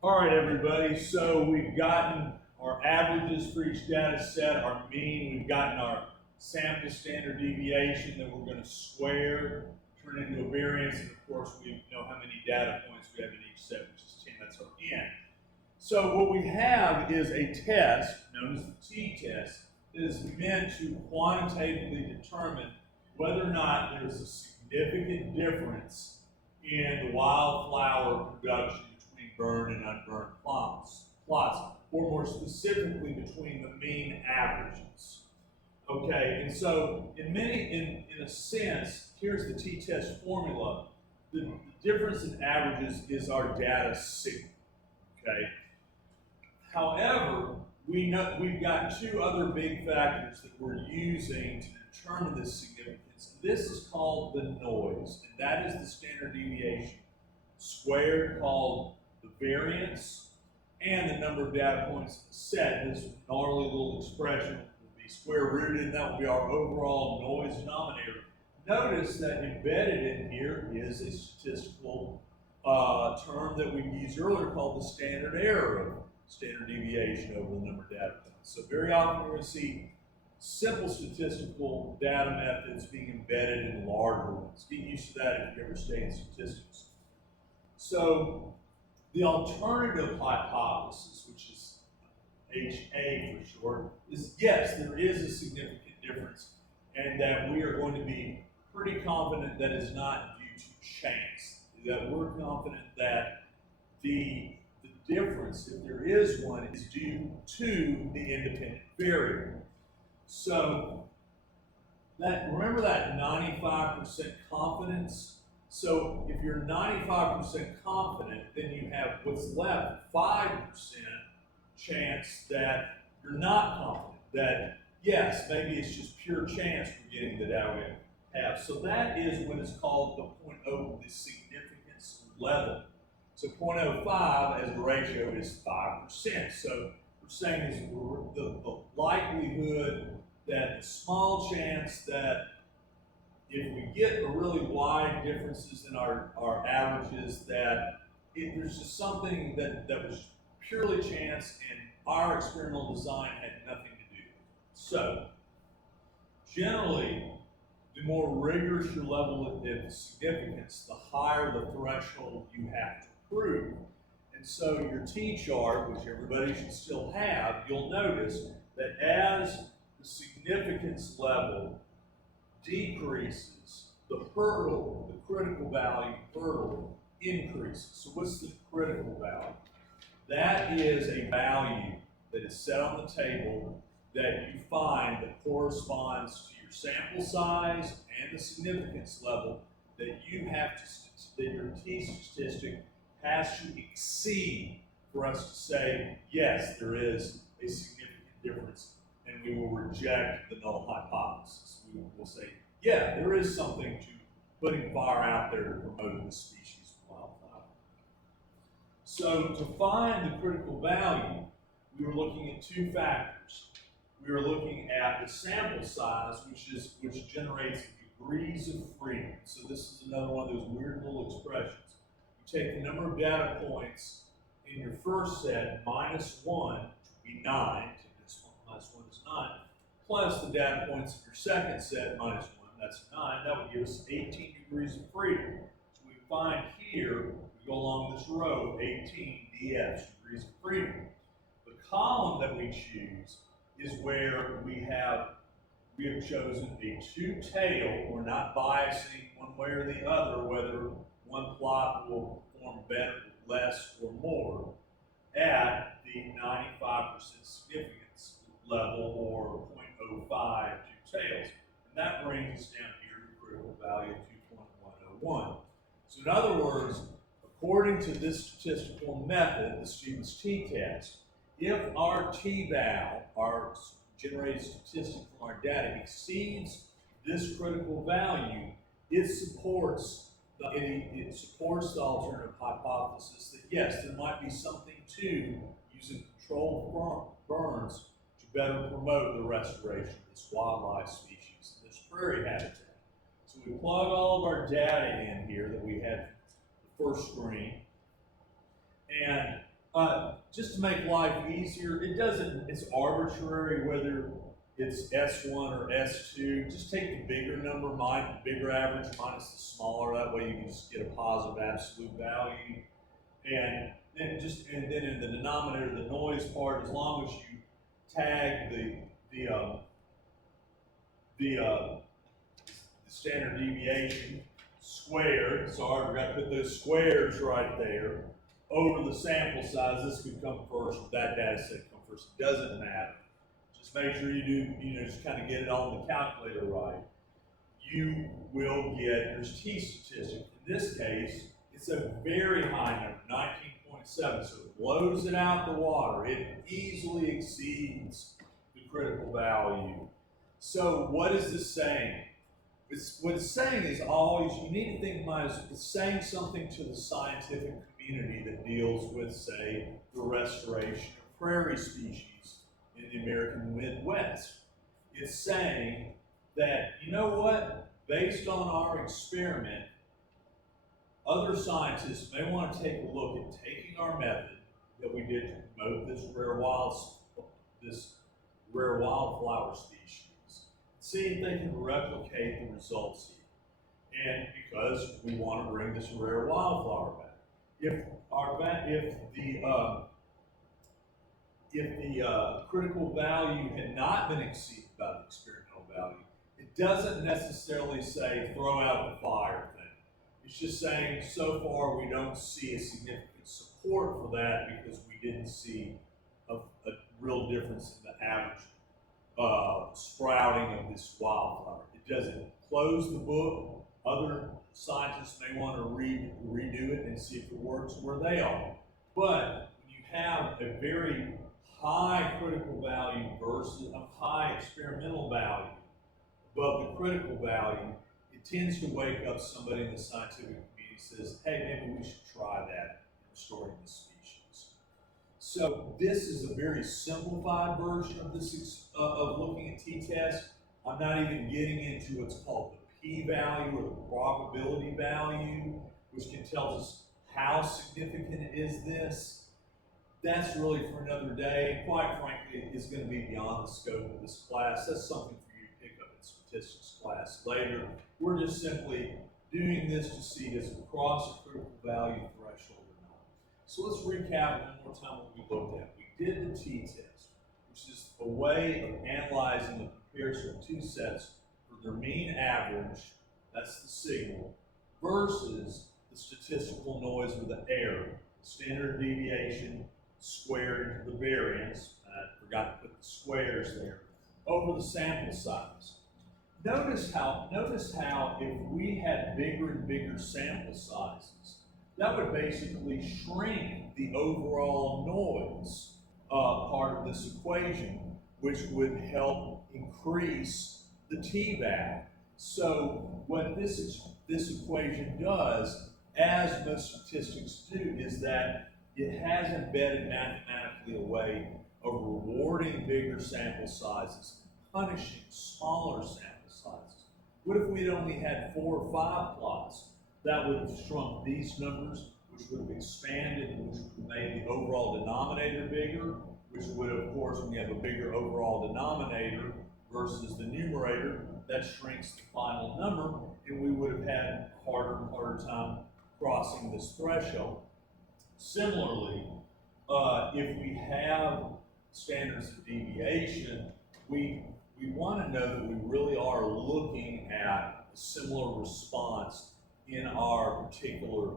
All right, everybody. So we've gotten our averages for each data set, our mean. We've gotten our sample standard deviation that we're going to square, turn into a variance, and of course we know how many data points we have in each set, which is 10. That's our n. So what we have is a test known as the t-test that is meant to quantitatively determine whether or not there's a significant difference in the wildflower production between burned and unburned plots, or more specifically between the mean averages. Okay, and so in a sense, here's the t-test formula. The difference in averages is our data signal. Okay. However, we've got two other big factors that we're using to determine this significance. This is called the noise, and that is the standard deviation squared, called the variance, and the number of data points in the set. This gnarly little expression will be square rooted, and that will be our overall noise denominator. Notice that embedded in here is a statistical term that we used earlier called the standard error, standard deviation over the number of data points. So very often we're going to see simple statistical data methods being embedded in larger ones. Get used to that if you ever stay in statistics. So the alternative hypothesis, which is HA for short, is yes, there is a significant difference, and that we are going to be pretty confident that it's not due to chance. That we're confident that the difference, if there is one, is due to the independent variable. So remember that 95% confidence. So if you're 95% confident, then you have what's left, 5% chance that you're not confident, that yes, maybe it's just pure chance we're getting the data we have. So that is what is called the 0.0, the significance level. So 0.05 as a ratio is 5%. So we're saying is the likelihood that the small chance that if we get a really wide differences in our averages, that there's just something that was purely chance and our experimental design had nothing to do with it. So generally, the more rigorous your level of significance, the higher the threshold you have to prove. And so your T-chart, which everybody should still have, you'll notice that as the significance level decreases, the hurdle, the critical value hurdle, increases. So what's the critical value? That is a value that is set on the table that you find that corresponds to your sample size and the significance level that you have to, that your t-statistic has to exceed for us to say, yes, there is a significant difference, and we will reject the null hypothesis. We will say, yeah, there is something to putting fire out there to promote the species wildflower. So to find the critical value, we were looking at two factors. We were looking at the sample size, which generates degrees of freedom. So this is another one of those weird little expressions. You take the number of data points in your first set minus 1, which would be 9, take this one minus 1 is 9, plus the data points in your second set minus 1, that's 9, that would give us 18 degrees of freedom. So we find here, we go along this row, 18 dfs, degrees of freedom. The column that we choose is where we have chosen a two-tail. We're not biasing one way or the other, whether one plot will perform better, less, or more at the 95% significance level, or 0.05 two-tails. And that brings us down here to critical value of 2.101. So in other words, according to this statistical method, the student's t-test, if our t-val, our generated statistic from our data, exceeds this critical value, it supports the alternative hypothesis that yes, there might be something to using controlled burns to better promote the restoration of this wildlife species in this prairie habitat. So we plug all of our data in here that we had the first screen, and Just to make life easier, it's arbitrary whether it's S1 or S2. Just take the bigger number, bigger average minus the smaller. That way you can just get a positive absolute value. And then in the denominator, the noise part, as long as you tag the standard deviation squared, sorry, we're going to put those squares right there, over the sample size. This could come first, or that data set come first. It doesn't matter. Just make sure just kind of get it on the calculator right. You will get your t statistic. In this case, it's a very high number, 19.7, so it blows it out the water. It easily exceeds the critical value. So what is this saying? What it's saying is always, you need to think about it, it's saying something to the scientific community that deals with, say, the restoration of prairie species in the American Midwest. It's saying that, you know what, based on our experiment, other scientists may want to take a look at taking our method that we did to promote this rare wildflower species, see if they can replicate the results here. And because we want to bring this rare wildflower back. If the critical value had not been exceeded by the experimental value, it doesn't necessarily say throw out the fire thing. It's just saying so far we don't see a significant support for that because we didn't see a real difference in the average sprouting of this wildflower. It doesn't close the book. Other scientists may want to redo it and see if it works where they are. But when you have a very high critical value versus a high experimental value above the critical value, it tends to wake up somebody in the scientific community who says, hey, maybe we should try that in restoring this species. So this is a very simplified version of this of looking at t-test. I'm not even getting into what's called the p-value or the probability value, which can tell us how significant is this. That's really for another day. Quite frankly, it is going to be beyond the scope of this class. That's something for you to pick up in statistics class later. We're just simply doing this to see does it cross a critical value threshold or not. So let's recap one more time what we looked at. We did the t-test, which is a way of analyzing the comparison of two sets for their mean average, that's the signal, versus the statistical noise or the error, standard deviation squared into the variance. I forgot to put the squares there, over the sample size. Notice how if we had bigger and bigger sample sizes, that would basically shrink the overall noise part of this equation, which would help increase the t-value. So what this equation does, as most statistics do, is that it has embedded mathematically a way of rewarding bigger sample sizes, punishing smaller sample sizes. What if we'd only had 4 or 5 plots? That would have shrunk these numbers, which would have expanded, which would have made the overall denominator bigger, which would, of course, when you have a bigger overall denominator versus the numerator, that shrinks the final number, and we would have had a harder and harder time crossing this threshold. Similarly, if we have standards of deviation, we want to know that we really are looking at a similar response in our particular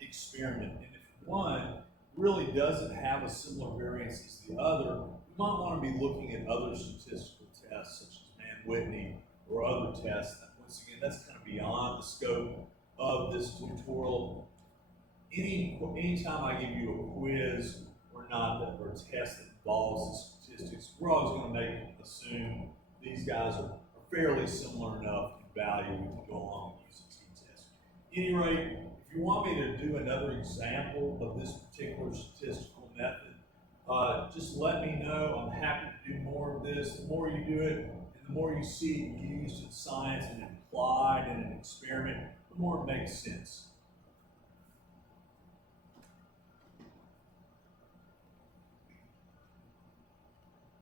experiment. And if one really doesn't have a similar variance as the other, we might want to be looking at other statistical tests such as Mann-Whitney or other tests. Once again, that's kind of beyond the scope of this tutorial. Anytime I give you a quiz or a test that involves the statistics, we're always going to assume these guys are fairly similar enough in value we can go along and use a t-test. At any rate, if you want me to do another example of this particular statistical method, just let me know. I'm happy to do more of this. The more you do it, and the more you see it used in science and applied in an experiment, the more it makes sense.